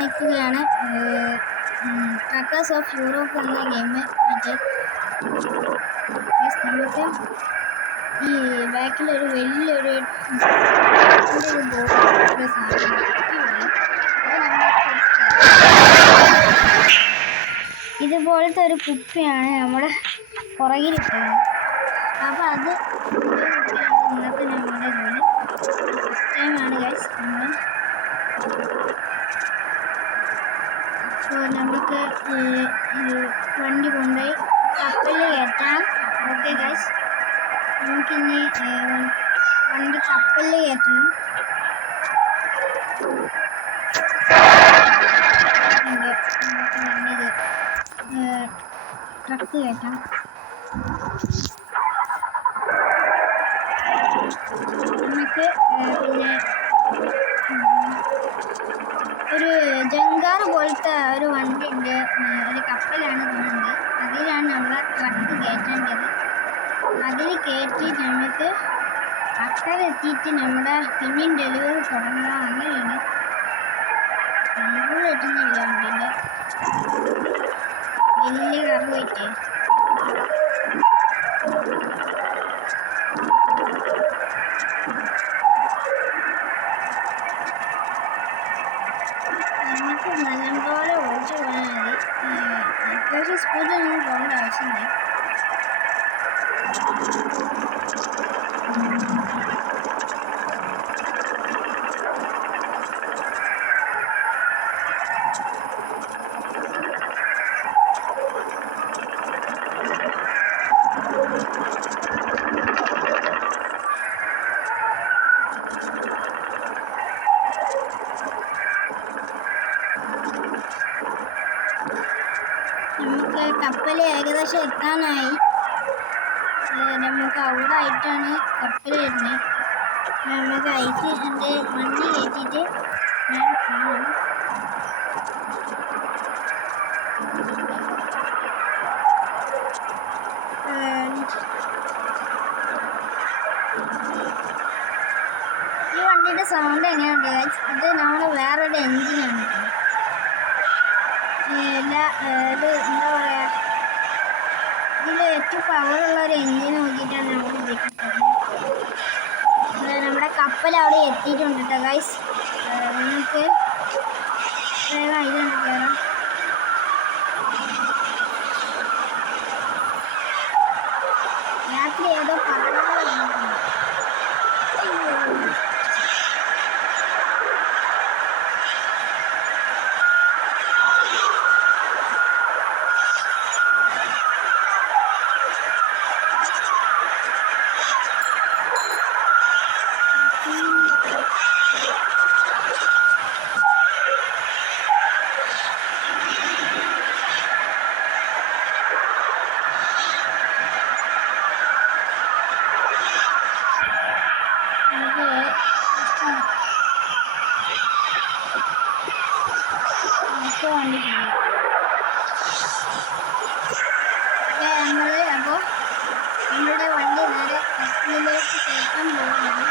നിൽക്കുകയാണ് truckers of Europe എന്ന game മറ്റേ നമുക്ക് ഈ ബാക്കിലൊരു വലിയൊരു ഇതുപോലത്തെ ഒരു കുപ്പിയാണ് നമ്മുടെ പുറകിലിട്ടത്. അപ്പോൾ അത് ഇന്നത്തെ നമ്മുടെ ജോലി ഫസ്റ്റ് ടൈമാണ് ഗൈസ് നമ്മൾ. അപ്പോൾ നമുക്ക് വണ്ടി കൊണ്ടുപോയി കപ്പലിൽ കയറ്റാം. ഓക്കെ ഗൈസ്, നമുക്കിനി വണ്ടി കപ്പലിൽ കയറ്റണം. ട്രക്ക് കയറ്റാം. നമുക്ക് പിന്നെ ഒരു ജങ്കാർ പോലത്തെ ഒരു വണ്ടി ഉണ്ട്, ഒരു കപ്പലാണ് തോന്നുന്നത്. അതിലാണ് നമ്മളെ ട്രക്ക് കയറ്റേണ്ടത്. അതിൽ കയറ്റി നമുക്ക് അക്കരെ എത്തിയിട്ട് നമ്മുടെ പിന്നെയും ഡെലിവറി തുടങ്ങണം. അങ്ങനെയാണ് കൺട്രോൾ കിട്ടുന്നില്ല വണ്ടിൻ്റെ വലിയ കറുവായിട്ട്. നമുക്ക് നല്ലപോലെ ഓടിച്ചു പോയാൽ മതി. അത്യാവശ്യം സ്പീഡിലൊന്നും പോകേണ്ട ആവശ്യമില്ല. നമുക്ക് കപ്പൽ ഏകദേശം എത്താനായി. നമുക്ക് അവിടെ ആയിട്ടാണ് കപ്പൽ വരുന്നത്. നമുക്ക് ഐസിൻ്റെ വണ്ടി കയറ്റിയിട്ട് ഞാൻ പോകണം. ഈ വണ്ടിയുടെ സൗണ്ട് എങ്ങനെയുണ്ട് ഗൈസ്? ഇത് നമ്മൾ വേറൊരു എൻജിനാണ്. എന്താ പറയുക, ഇതിൽ ഏറ്റവും പവറുള്ള ഒരു എൻജിൻ നോക്കിയിട്ടാണ് നമ്മൾ ഉപയോഗിക്കുന്നത്. നമ്മുടെ കപ്പൽ അവിടെ എത്തിയിട്ടുണ്ട് കേട്ടോ ഗൈസ്. നമുക്ക് വേഗം അതിലാണ് കയറാം. രാത്രി ഏതോ പറവകൾ വന്നിട്ടുണ്ട്. വണ്ടി അപ്പോൾ നമ്മളുടെ വണ്ടി നേരെ കപ്പലിലേക്ക് കയറ്റാൻ പോകുകയാണ്.